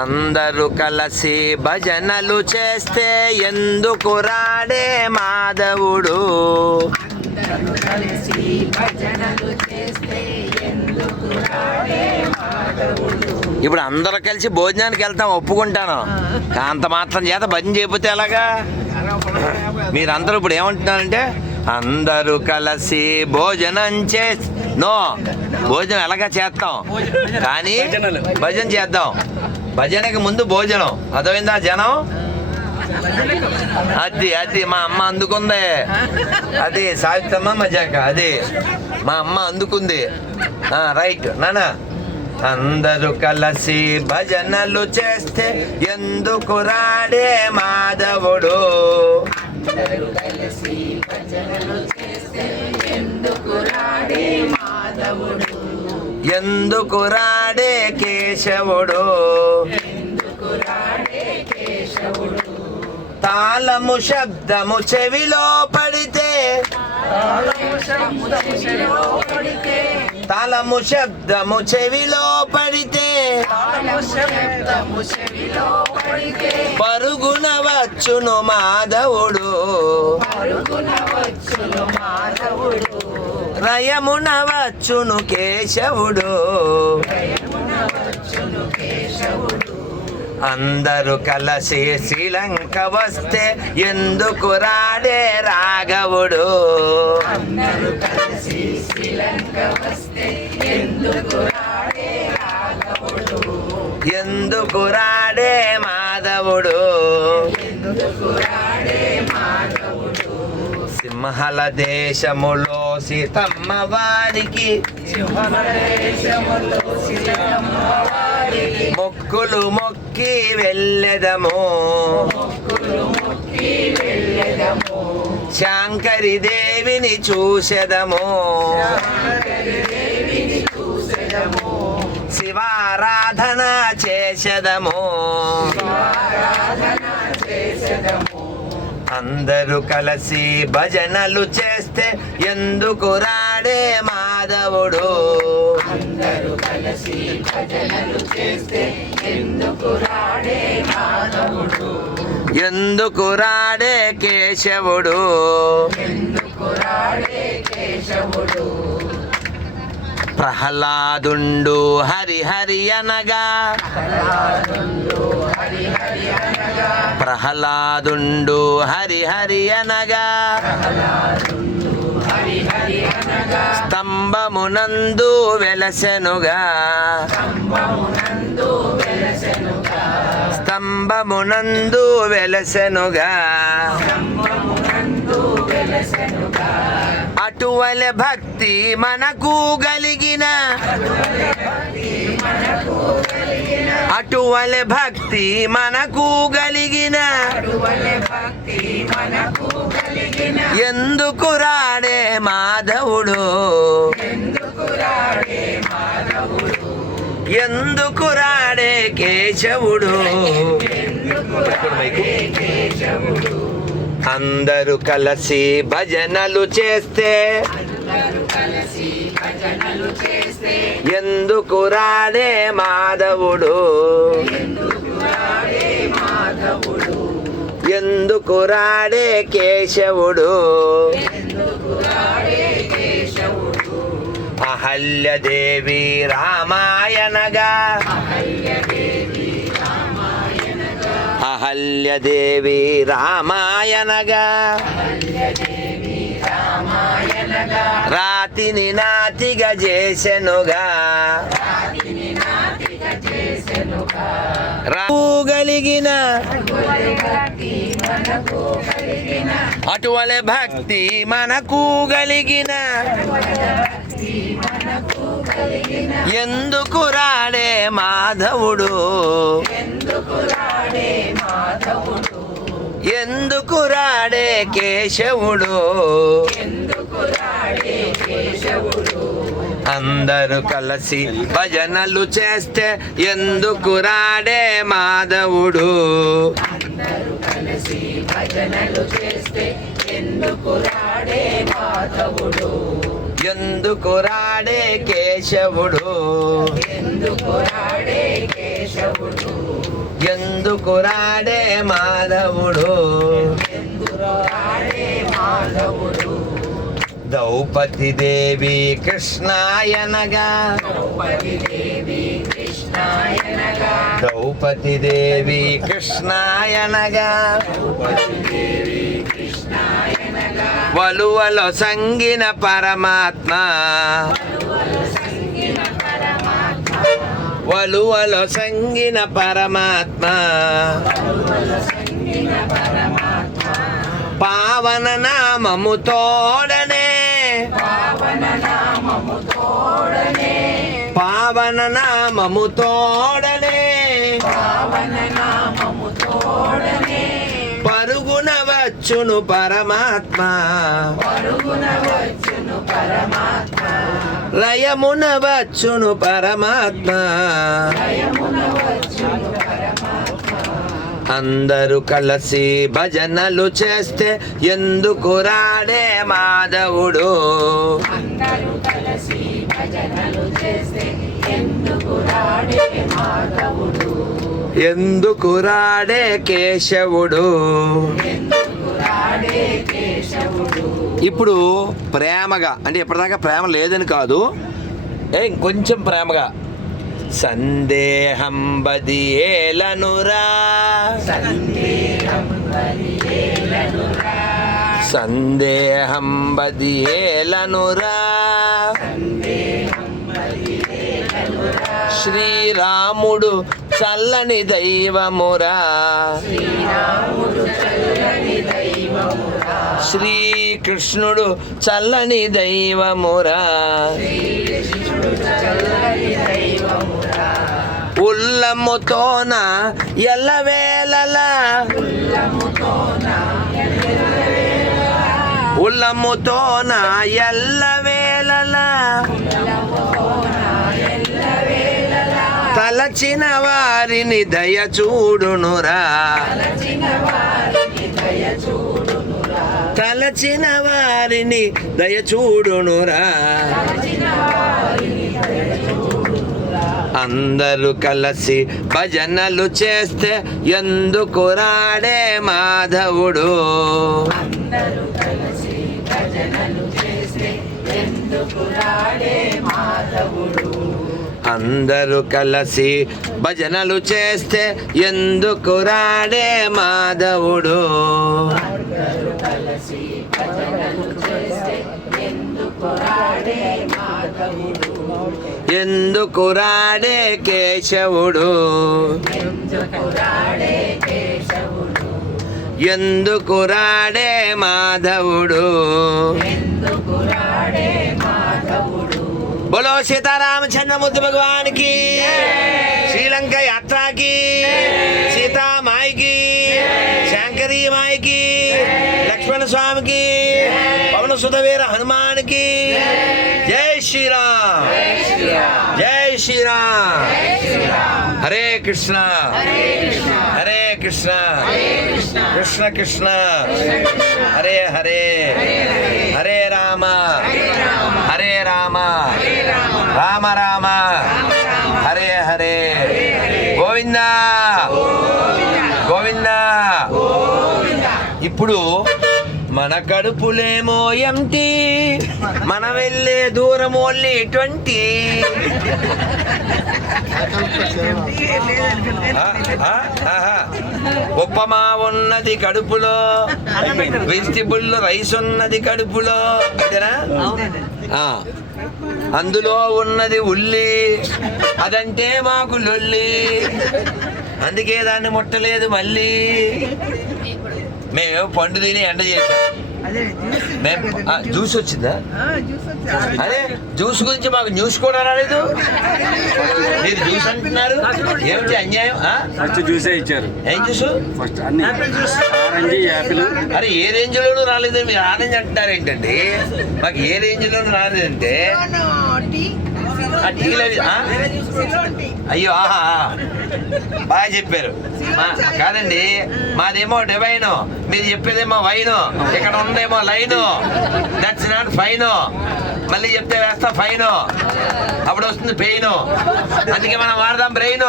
అందరూ కలిసి భజనలు చేస్తే ఎందుకు రాడే మాధవుడు? అందరూ కలిసి భజనలు చేస్తే ఎందుకు రాడే మాధవుడు? ఇప్పుడు అందరూ కలిసి భోజనానికి వెళ్తాం ఒప్పుకుంటాను. అంత మాత్రం చేత భజన చేయకపోతే ఎలాగా? మీరందరూ ఇప్పుడు ఏమంటున్నారంటే అందరూ కలిసి భోజనం చే నో భోజనం ఎలాగా చేస్తాం? కానీ భజన చేద్దాం. భజనకి ముందు భోజనం. అర్థమైందా జనం? అది అది మా అమ్మ అందుకుంది. అది సావిత్రమ్మ మజాక అది. మా అమ్మ అందుకుంది. ఆ, రైట్. నానా. అందరు కలసి భజనలు చేస్తే అందరూ కలిసి భజనలు చేస్తే ఎందుకు రాడే మాధవుడు? ఎందుకు రాడే కేశవుడు? తాళము శబ్దము చెవిలో పడితే. తాళము శబ్దము చెవిలో పడితే. పరుగున వచ్చును మాధవుడు. రయమున వచ్చును కేశవుడు. వచ్చును కేశవుడు అందరూ కలిసి శ్రీలంక వస్తే ఎందుకు రాడే రాఘవుడు? ఎందుకు రాడే మాధవుడు? సింహల దేశములో సీతమ్మ వారికి సింహదేశములో సీతమ్మ వారికి మొక్కులు మొక్కి వెళ్ళెదము. శాంకరి దేవిని చూసెదము. శివారాధన చేసెదము. చేసెదము అందరూ కలిసి భజనలు చేస్తే ఎందుకు రాడే మాధవుడు? అందరూ కలిసి భజనలు చేస్తే ఎందుకు రాడే మాధవుడు? ఎందుకు రాడే కేశవుడు? ఎందుకు రాడే కేశవుడు? ప్రహ్లాదుండు హరి హరి అనగా ప్రహ్లాదుండు హరి హరి అనగా స్తంభమునందు వెలసెనుగా. స్తంభమునందు వెలసెనుగా. అటువల భక్తి మనకు కలిగిన అటువల భక్తి మనకు కలిగిన ఎందుకు రాడే మాధవుడు? ఎందుకు రాడే కేశవుడు? ఎందుకు రాడే కేశవుడు? అందరూ కలిసి భజనలు చేస్తే అందరూ కలిసి భజనలు చేస్తే ఎందుకు రాడే మాధవుడు ఎందుకు రాడే మాధవుడు ఎందుకు రాడే కేశవుడు? రామాయణగా అహల్యదేవి రామాయణగా. అహల్యదేవి రామాయణగా. రాతిని నాతిగా చేసెనుగా రాతిని భక్తి మనకు కలిగిన అటువలే భక్తి మనకు మాధవుడు ఎందుకు రాడే మాధవుడు? ఎందుకు రాడే కేశవుడు? ఎందుకు రాడే కేశవుడు? అందరూ కలిసి భజనలు చేస్తే ఎందుకు రాడే మాధవుడు? ఎందుకు రాడే ఎందుకు రాడే కేశవుడు? ఎందుకు రాడే మాధవుడు? ఎందుకు రాడే మాధవుడు? ద్రౌపది దేవి కృష్ణాయనగా. ద్రౌపది దేవి కృష్ణాయనగా. వలువలో సంగిన పరమాత్మ. వలువలో సంగిన పరమాత్మ. సంగిన పరమాత్మ. పావన నామము తోడనే పావన నామము తోడనే. పావన నామము తోడనే. పరుగున వచ్చును పరమాత్మ. పరుగున వచ్చును పరమాత్మ. లయమున వచ్చును పరమాత్మ. భయమున వచ్చును అందరూ కలిసి భజనలు చేస్తే ఎందుకు రాడే మాధవుడు? అందరూ కలిసి భజనలు చేస్తే ఎందుకు రాడే కేశవుడు? ఇప్పుడు ప్రేమగా అంటే ఎప్పటిదాకా ప్రేమ లేదని కాదు ఏ ఇంకొంచెం ప్రేమగా. సందేహం బది ఏలనురా సందేహం బది ఏలనురా శ్రీరాముడు చల్లని దైవమురా. శ్రీకృష్ణుడు చల్లని దైవమురా. శ్రీకృష్ణుడు చల్లని దైవమురా ఉల్లముతోన ఎల్లవేళలా. ఉల్లముతోన ఉల్లముతోన ఎల్లవేళలా. తలచిన వారిని దయ చూడునురా తలచిన దయ చూడునురా వారిని దయ చూడునురా అందరూ కలిసి భజనలు చేస్తే ఎందుకు రాడే మాధవుడు? చేస్తే ఎందుకు రాడే మాధవుడు? అందరూ కలిసి భజనలు చేస్తే ఎందుకు రాడే మాధవుడు? ఎందుకు రాడే కేశవుడు? ఎందుకు రాడే కేశవుడు ఎందుకు రాడే మాధవుడు? ఎందుకు రాడే మాధవుడు బోలో సీతారామచంద్రమూర్తి భగవానికి శ్రీలంక యాత్రకి సీతామాయికి శంకరీ మాయికి లక్ష్మణ స్వామికి పవన సుధవీర హనుమానికి జై శ్రీరామ్ జై శ్రీరామ్ హరే కృష్ణ హరే కృష్ణ కృష్ణ కృష్ణ హరే హరే హరే రామ హరే రామ రామ రామ. హరే హరే. గోవింద. గోవింద. ఇప్పుడు మన కడుపులేమో ఎంటి మనం వెళ్ళే దూరం ఓన్లీ ట్వంటీ ఉప్పమా ఉన్నది కడుపులో. వెజిటబుల్ రైస్ ఉన్నది కడుపులో. అంతేనా. అందులో ఉన్నది ఉల్లి. అదంటే మాకు లొల్లి. అందుకే దాన్ని ముట్టలేదు మళ్ళీ. మేము పండు తిని ఎండ చేశాం. జ్యూస్ మేము ఆ, జ్యూస్. వచ్చిందా? ఆ, జ్యూస్ వచ్చి అదే జ్యూస్ గురించి మాకు న్యూస్ కూడా రాలేదు. మీరు జ్యూస్ అంటున్నారు? ఏమిటి అన్యాయం? ఫస్ట్ జ్యూసే ఇచ్చారు. ఏం జ్యూస్? ఫస్ట్ అన్ని. Orange apple. అరే ఏ రేంజ్ లోనూ రాలేదు మీరు ఆరెంజ్ అంటున్నారు ఏంటండి మాకు ఏ రేంజ్ లోనూ రాలేదంటే అయ్యో ఆహా బాగా చెప్పారు. కాదండి మాదేమో డివైన్ మీరు చెప్పేదేమో వైన్ ఇక్కడ ఉందేమో లైన్. దట్స్ నాట్ ఫైన్ మళ్ళీ చెప్తే వేస్తా ఫైన్ అప్పుడు వస్తుంది పెయిన్ అందుకే మనం వాడదాం brain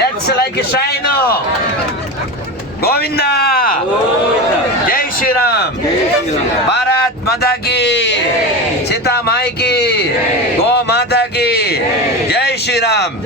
let's like shine Govinda జై శ్రీరామ్ భారత్ మాతాకి సీతామాయికి గో మాతాకి జై శ్రీరామ్